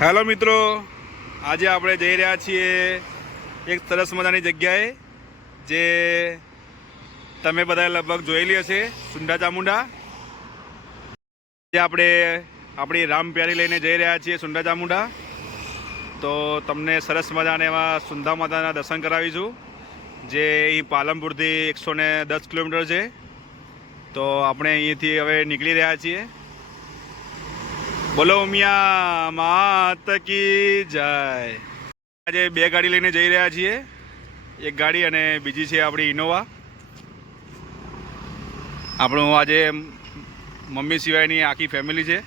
Hello મિત્રો, આજે આપણે જઈ રહ્યા છીએ એક સરસ મજાની જગ્યાએ જે તમે બધાએ લગભગ જોયેલી હશે, સુંડા ચામુંડા. જે આપણે આપણી રામપ્યારી લઈને જઈ રહ્યા છીએ સુંડા ચામુંડા. તો તમને સરસ મજાને એવા સુંદા માતાના દર્શન કરાવીશું, જે અહીં પાલનપુરથી 110 કિલોમીટર છે. તો આપણે અહીંથી હવે નીકળી રહ્યા છીએ. બોલો ઉમિયા માત કી જય. આજે બે ગાડી લઈને જઈ રહ્યા છીએ, એક ગાડી અને બીજી છે આપણી ઇનોવા. આપણું આજે મમ્મી સિવાયની આખી ફેમિલી છે.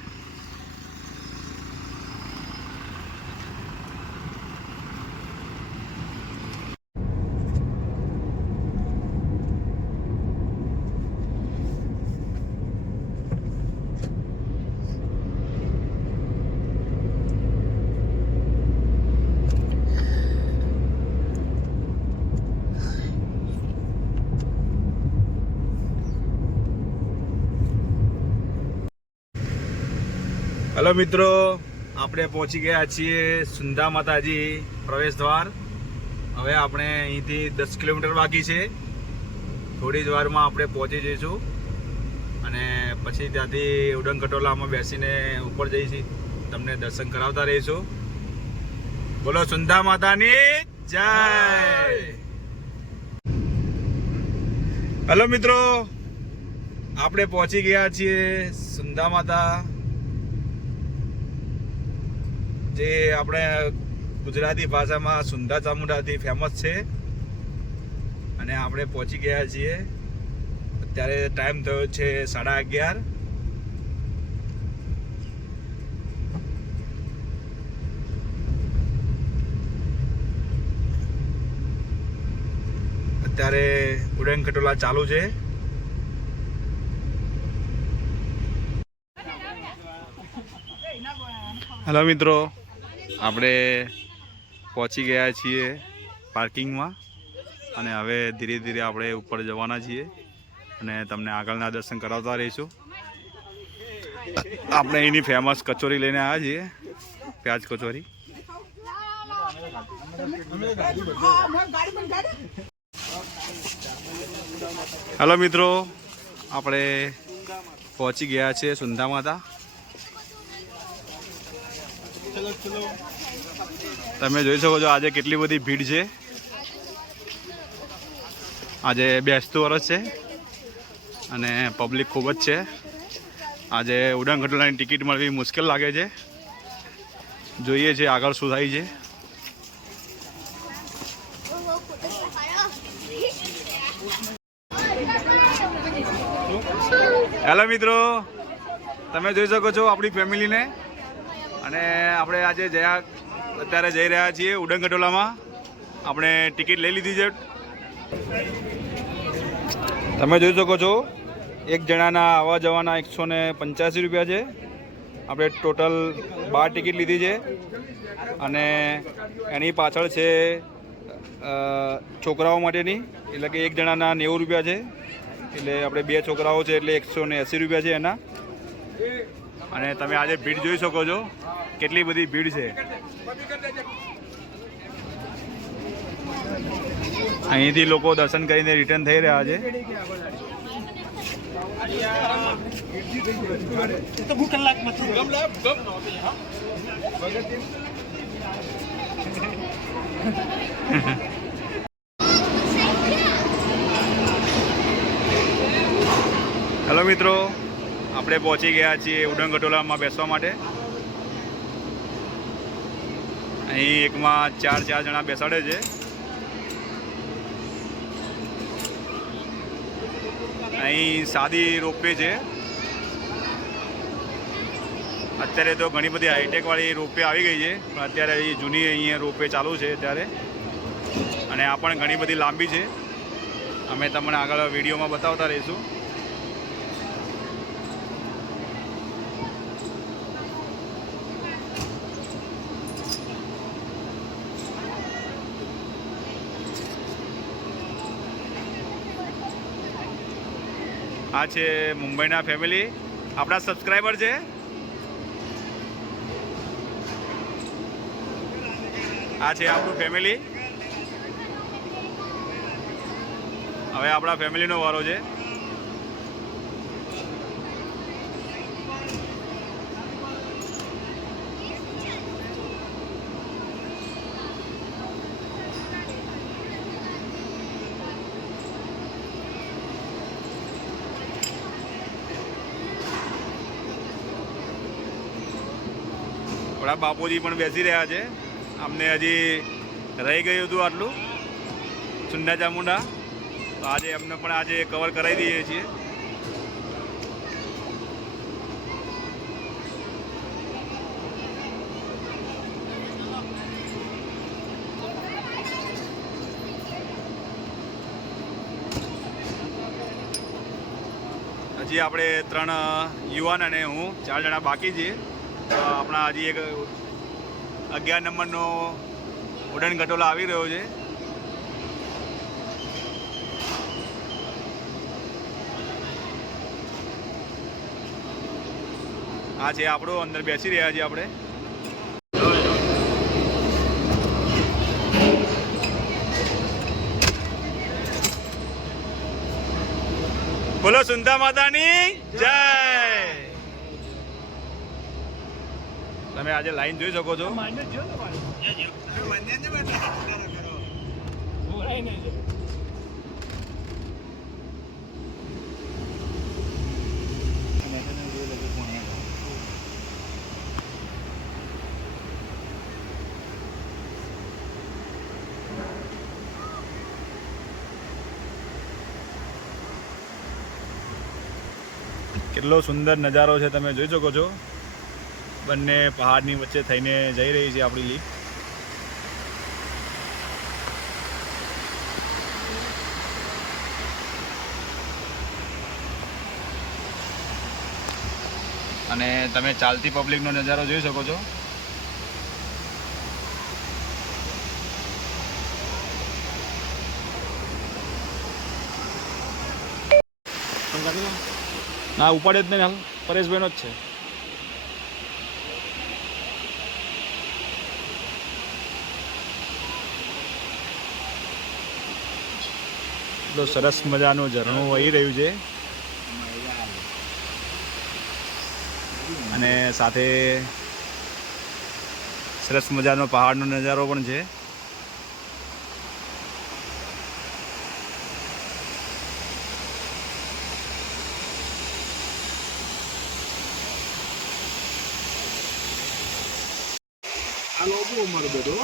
હેલો મિત્રો, આપણે પહોંચી ગયા છીએ સુંદા માતાજી પ્રવેશ દ્વાર. હવે આપણે અહીંથી 10 કિલોમીટર બાકી છે. થોડી જ વારમાં આપણે પહોંચી જઈશું અને પછી ત્યાંથી ઉડન ખટોલામાં બેસીને ઉપર જઈશું, તમને દર્શન કરાવતા રહીશું. બોલો સુંદા માતાની જય. હેલો મિત્રો, આપણે પહોંચી ગયા છીએ સુંદા માતા, જે આપણે ગુજરાતી ભાષામાં સુંદા ચામુંડાથી ફેમસ છે. અને આપણે પહોંચી ગયા છીએ. અત્યારે ટાઈમ થયો છે 11:30. અત્યારે ઉડન ખટોલા ચાલુ છે. હેલો મિત્રો, આપણે પહોંચી ગયા છીએ પાર્કિંગમાં અને હવે ધીરે ધીરે આપણે ઉપર જવાના છીએ અને તમને આગળના દર્શન કરાવતા રહીશું. આપણે એની ફેમસ કચોરી લઈને આવ્યા છીએ, પ્યાજ કચોરી. હેલો મિત્રો, આપણે પહોંચી ગયા છીએ સુંદા માતા. તમે જોઈ શકો છો આજે કેટલી બધી ભીડ છે. આજે બેસતું વર્ષ છે અને પબ્લિક ખૂબ જ છે. આજે ઉડન ખટોલાની ટિકિટ મળવી મુશ્કેલ લાગે છે. જોઈએ છે આગળ શું થાય છે. હેલો મિત્રો, તમે જોઈ શકો છો આપણી ફેમિલીને. અને આપણે આજે અત્યારે જઈ રહ્યા છીએ ઉડન ખટોલામાં. આપણે ટિકિટ લઈ લીધી છે. તમે જોઈ શકો છો એક જણાના આવવા જવાના 185 રૂપિયા છે. આપણે ટોટલ 12 ટિકિટ લીધી છે અને એની પાછળ છે છોકરાઓ માટેની, એટલે કે એક જણાના 90 રૂપિયા છે. એટલે આપણે 2 છોકરાઓ છે એટલે 180 રૂપિયા છે એના. અને તમે આજે ભીડ જોઈ શકો છો, કેટલી બધી ભીડ છે. અહીંથી લોકો દર્શન કરીને રિટર્ન થઈ રહ્યા છે. હેલો મિત્રો, આપણે પહોંચી ગયા છીએ ઉડન ખટોલામાં બેસવા માટે. અહીં એકમાં 4 જણા બેસાડે છે. અહીં સાદી રોપવે છે. અત્યારે તો ઘણી બધી હાઈટેક વાળી રોપવે આવી ગઈ છે, પણ અત્યારે અહીં જૂની અહીંયા રોપવે ચાલુ છે અત્યારે. અને આ પણ ઘણી બધી લાંબી છે. અમે તમને આગળ વિડીયોમાં બતાવતા રહીશું. આ છે મુંબઈના ફેમિલી, આપણા સબસ્ક્રાઈબર છે. આ છે આપણું ફેમિલી. હવે આપણા ફેમિલીનો વારો છે. આપણા બાપુજી પણ બેસી રહ્યા છે. અમને હજી રહી ગયું હતું આટલું સુંડા ચામુંડા, તો આજે એમને પણ આજે કવર કરાવી દઈએ છીએ. હજી આપણે 3 યુવાન અને હું 4 જણા બાકી છીએ. તો આપણા હજી એક 11 નંબરનો ઉડન ખટોલો આવી રહ્યો છે. આ છે આપણો, અંદર બેસી રહ્યા છીએ આપણે. બોલો સુંદા માતાની જય. તમે આજે લાઈન જોઈ શકો છો. કેટલો સુંદર નજારો છે, તમે જોઈ શકો છો. બંને પહાડની વચ્ચે થઈને જઈ રહી છે આપણી લીફ. અને તમે ચાલતી પબ્લિકનો નજારો જોઈ શકો છો. ના ઉપાડે જ નહીં, હાલ પરેશભાઈનો જ છે. એટલું સરસ મજાનું ઝરણું વહી રહ્યું છે અને સાથે સરસ મજાનો પહાડનો નજારો પણ છે. આ લોબી ઉંમર બધો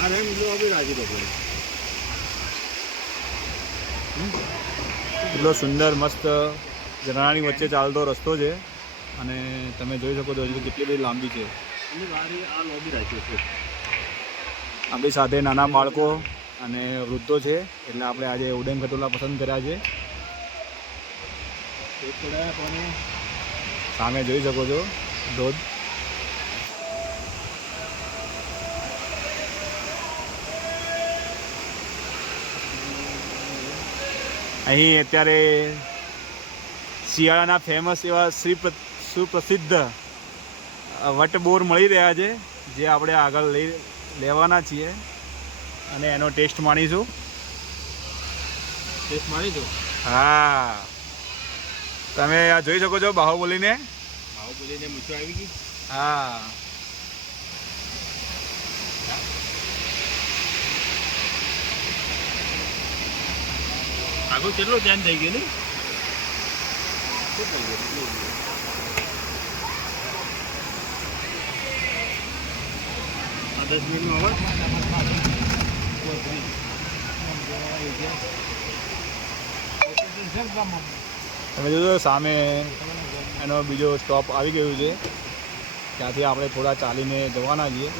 આ રંગ લોબી રાખી દો. એટલો સુંદર મસ્ત ઝરણાની વચ્ચે ચાલતો રસ્તો છે અને તમે જોઈ શકો છો હજુ કેટલી બધી લાંબી છે. આ લોબી રાખ્યો છે. આપણી સાથે નાના બાળકો અને વૃદ્ધો છે, એટલે આપણે આજે ઉડન ખટોલા પસંદ કર્યા છે. સામે જોઈ શકો છો ધોધ. અહીં અત્યારે શિયાળાના ફેમસ એવા સુપ્રસિદ્ધ વટબોર મળી રહ્યા છે, જે આપણે આગળ લેવાના છીએ અને એનો ટેસ્ટ માણીશું. હા, તમે આ જોઈ શકો છો બાહુબલીને મૂછો આવી ગઈ. હા, આગળ કેટલો ટાઈમ થઈ ગયો ને? 10 મિનિટનો અવાજ. તમે જોજો સામે એનો બીજો સ્ટોપ આવી ગયું છે, ત્યાંથી આપણે થોડા ચાલીને જવાના છીએ.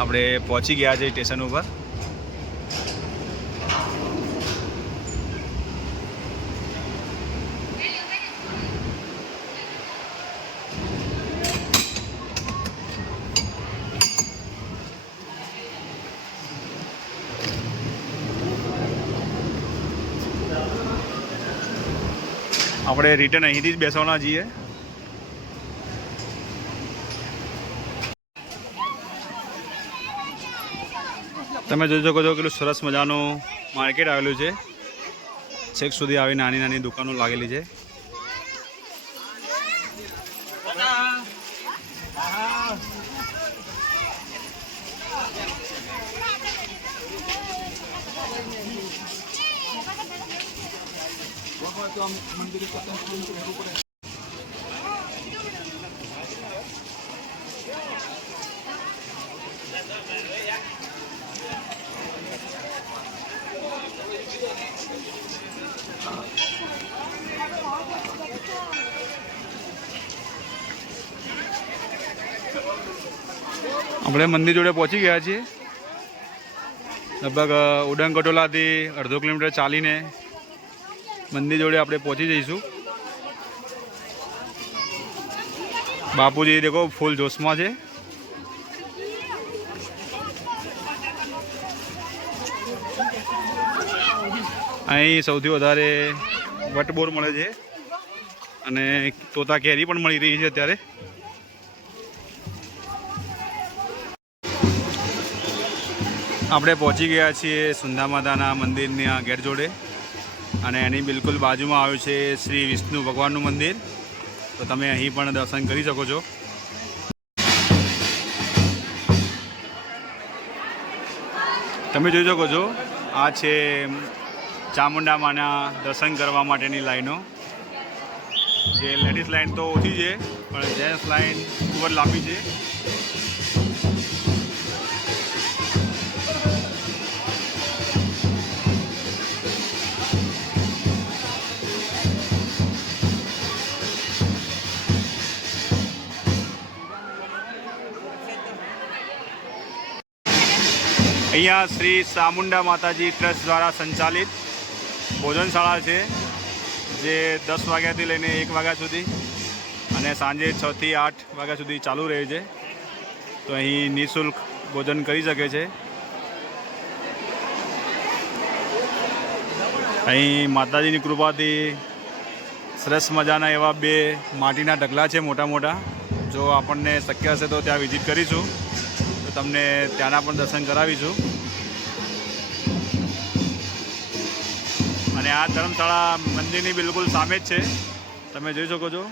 આપણે પહોંચી ગયા છે સ્ટેશન ઉપર. આપણે રિટર્ન અહીંથી જ બેસવાના છીએ. તમે જોઈ શકો છો કેટલું સરસ મજાનું માર્કેટ આવેલું છે. છેક સુધી આવી નાની નાની દુકાનો લાગેલી છે. આપણે મંદિર જોડે પહોંચી ગયા છીએ. લગભગ ઉડન કટોલાથી અડધો કિલોમીટર ચાલીને મંદિર જોડે આપણે પહોંચી જઈશું. બાપુજી દેખો ફૂલ જોશમાં છે. અહીં સૌથી વધારે વટબોર મળે છે અને તોતા કેરી પણ મળી રહી છે અત્યારે. આપણે પહોંચી ગયા છીએ સુંદા માતાના મંદિરના ગેટ જોડે અને એની બિલકુલ બાજુમાં આવ્યું છે શ્રી વિષ્ણુ ભગવાનનું મંદિર. તો તમે અહીં પણ દર્શન કરી શકો છો. તમે જોઈ શકો છો આ છે ચામુંડા માના દર્શન કરવા માટેની લાઈનો. જે લેડીઝ લાઈન તો ઓછી છે પણ જેન્ટ્સ લાઈન ખૂબ જ લાંબી છે. અહીંયા શ્રી ચામુંડા માતાજી ટ્રસ્ટ દ્વારા સંચાલિત ભોજનશાળા છે જે 10 વાગ્યાથી લઈને 1 વાગ્યા સુધી અને સાંજે 6 થી 8 વાગ્યા સુધી ચાલુ રહે છે. તો અહીં નિઃશુલ્ક ભોજન કરી શકે છે. અહીં માતાજીની કૃપાથી સરસ મજાના એવા 2 માટીના ઢગલા છે મોટા મોટા. જો આપણને શક્ય હશે તો ત્યાં વિઝિટ કરીશું. તો તમને ત્યાંના પણ દર્શન કરાવીશું. અને આ ધર્મશાળા મંદિરની બિલકુલ સામે જ છે. તમે જોઈ શકો છો.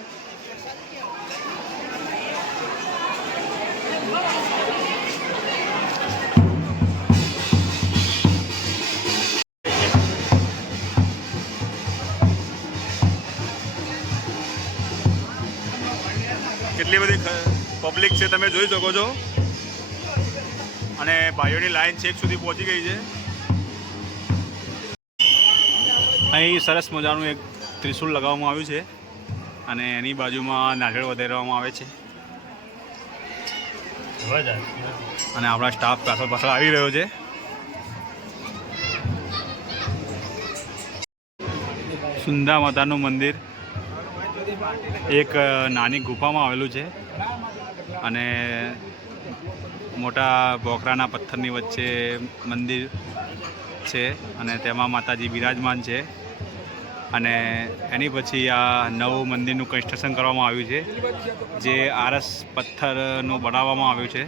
કેટલી બધી પબ્લિક છે તમે જોઈ શકો છો. અને ભાઈઓની લાઈન છેક સુધી પહોંચી ગઈ છે. અહીં સરસ મજાનું એક ત્રિશુલ લગાવવામાં આવ્યું છે અને એની બાજુમાં નારિયેળ વધારવામાં આવે છે. અને આપણા સ્ટાફ પાછળ પાછળ આવી રહ્યો છે. સુંદા માતાનું મંદિર એક નાની ગુફામાં આવેલું છે અને મોટા ભોખરાના પથ્થરની વચ્ચે મંદિર છે અને તેમાં માતાજી બિરાજમાન છે. અને એની પછી આ નવું મંદિરનું કન્સ્ટ્રક્શન કરવામાં આવ્યું છે જે આરસ પથ્થરનું બનાવવામાં આવ્યું છે.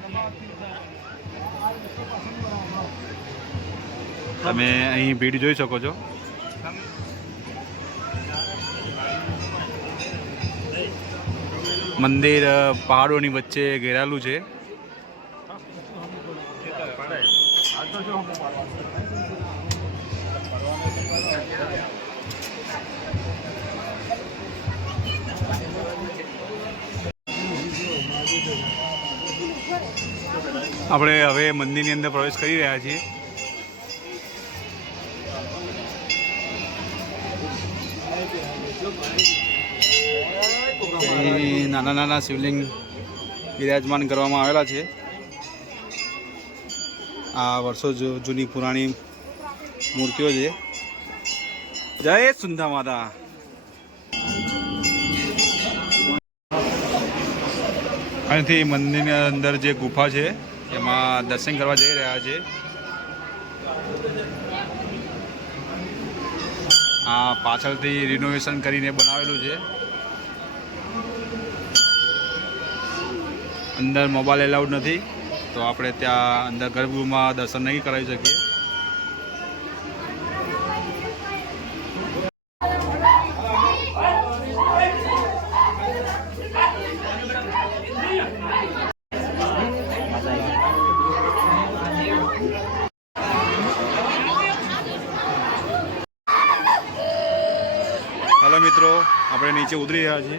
તમે અહીં ભીડ જોઈ શકો છો. મંદિર પહાડોની વચ્ચે ઘેરાયેલું છે. આપણે હવે મંદિરની અંદર પ્રવેશ કરી રહ્યા છીએ. અહીં નાના નાના શિવલિંગ બિરાજમાન કરવામાં આવેલા છે. આ વર્ષો જૂની પુરાણી મૂર્તિઓ છે. જય સુંદા માતા. અહીંથી મંદિરની અંદર જે ગુફા છે એમાં દર્શન કરવા જઈ રહ્યા છે. આ પાછળથી રિનોવેશન કરીને બનાવેલું છે. અંદર મોબાઈલ એલાઉડ નથી, તો આપણે ત્યાં અંદર ગર્ભગૃહમાં દર્શન નહીં કરાવી શકીએ. હલો મિત્રો, આપણે નીચે ઉતરી રહ્યા છીએ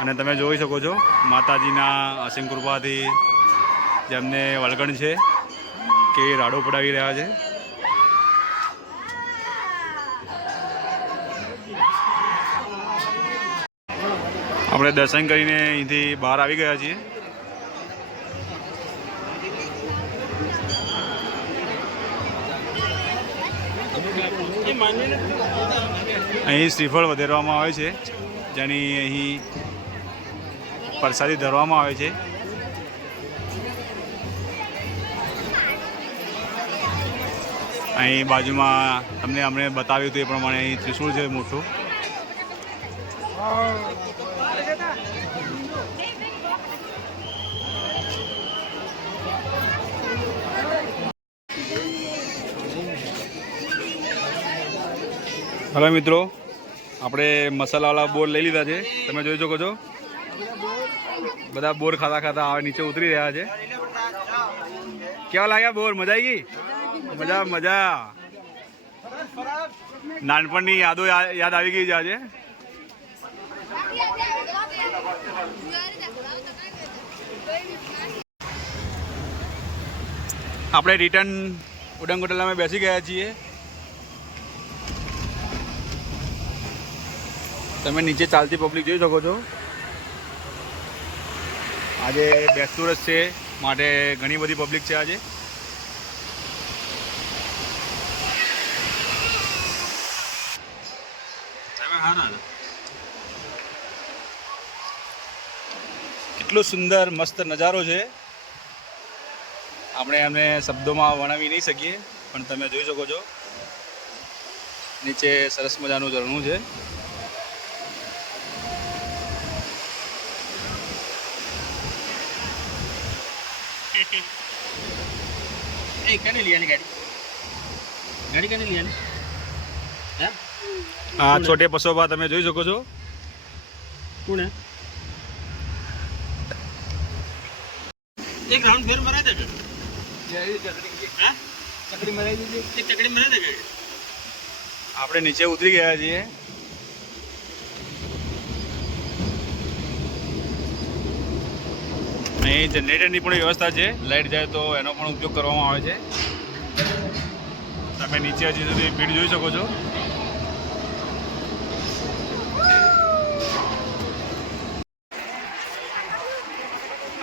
અને તમે જોઈ શકો છો માતાજીના અસીમ કૃપાથી જેમને વળગણ છે કે રાડો પડાવી રહ્યા છે. આપણે દર્શન કરીને અહીંથી બહાર આવી ગયા છીએ. અહીં શ્રીફળ વધારવામાં આવે છે, જેની અહીં પ્રસાદી ધરવામાં આવે છે. અહીં બાજુમાં તમને અમને બતાવ્યું હતું એ પ્રમાણે અહીં ત્રિશૂળ છે મોટું. હવે મિત્રો, આપણે મસાલાવાળા બોર લઈ લીધા છે. તમે જોઈ શકો છો બધા બોર ખાતા ખાતા હવે નીચે ઉતરી રહ્યા છે. કેવા લાગ્યા બોર? મજા આવી ગઈ? મજા મજા. નાનપણની યાદો યાદ આવી ગઈ છે આજે. આપણે રિટર્ન ઉડંગ હોટલમાં બેસી ગયા છીએ. તમે નીચે ચાલતી પબ્લિક જોઈ શકો છો. આજે બેસતું વર્ષ છે માટે ઘણી બધી પબ્લિક છે આજે. કેટલો સુંદર મસ્ત નજારો છે. આપણે એમને શબ્દોમાં વર્ણવી નહીં શકીએ, પણ તમે જોઈ શકો છો નીચે સરસ મજાનું ઝરણું છે. આ છોટે પસોબા તમે જોઈ શકો છો. કોણ એક રાઉન્ડ ફેર મરા દે. ચકડી મરાઈ દીધી. એક ચકડી મરા દે. આપણે નીચે ઉતરી ગયા છીએ. અહીં જનરેટરની પણ વ્યવસ્થા છે. લાઇટ જાય તો એનો પણ ઉપયોગ કરવામાં આવે છે. તમે નીચે હજી સુધી ભીડ જોઈ શકો છો.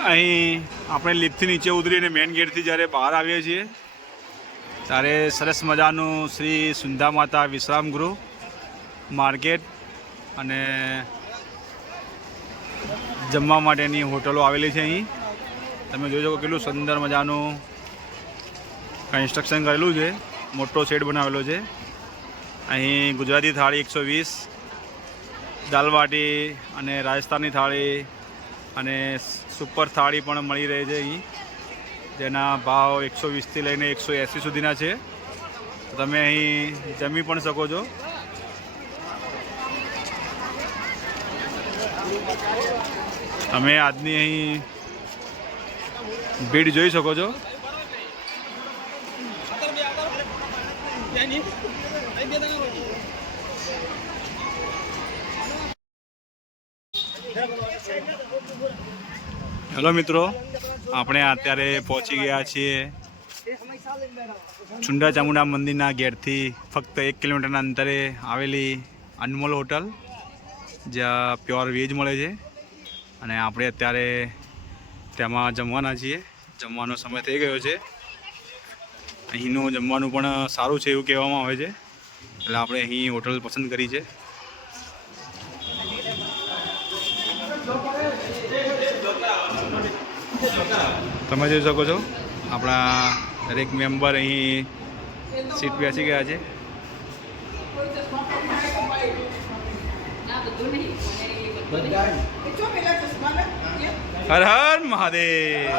અહીં આપણે લિફ્ટથી નીચે ઉતરીને મેઇન ગેટથી જ્યારે બહાર આવીએ છીએ ત્યારે સરસ મજાનું શ્રી સુંધા માતા વિશ્રામ ગૃહ માર્કેટ અને જમવા માટેની હોટલો આવેલી છે. અહીં તમે જોઈ શકો કેટલું સુંદર મજાનું કન્સ્ટ્રક્શન કરેલું છે. મોટો શેડ બનાવેલો છે. અહીં ગુજરાતી થાળી 120, દાલ બાટી અને રાજસ્થાની થાળી અને સુપર થાળી પણ મળી રહે છે અહીં, જેના ભાવ 120થી લઈને 180 સુધીના છે. તમે અહીં જમી પણ શકો છો. તમે આજની અહીં ભીડ જોઈ શકો છો. હેલો મિત્રો, આપણે અત્યારે પહોંચી ગયા છીએ છુંડા ચામુંડા મંદિરના ગેટથી ફક્ત 1 કિલોમીટરના અંતરે આવેલી અનમોલ હોટલ, જ્યાં પ્યોર વેજ મળે છે. અને આપણે અત્યારે તેમાં જમવાના છીએ. જમવાનો સમય થઈ ગયો છે. અહીંનું જમવાનું પણ સારું છે એવું કહેવામાં આવે છે, એટલે આપણે અહીં હોટલ પસંદ કરી છે. તમે જોઈ શકો છો આપણા દરેક મેમ્બર અહીં સીટ બેસી ગયા છે. હર હર મહાદેવ.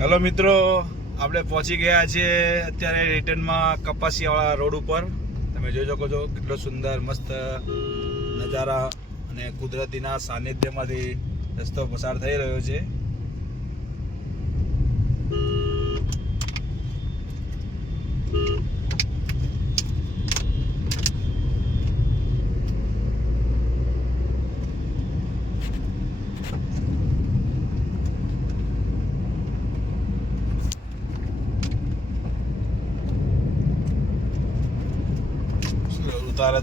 હેલો મિત્રો, આપણે પહોંચી ગયા છીએ અત્યારે રિટર્નમાં કપાસિયાવાળા રોડ ઉપર. તમે જોઈ શકો છો કેટલો સુંદર મસ્ત નજારા અને કુદરતીના સાનિધ્યમાંથી રસ્તો પસાર થઈ રહ્યો છે. ઉતાર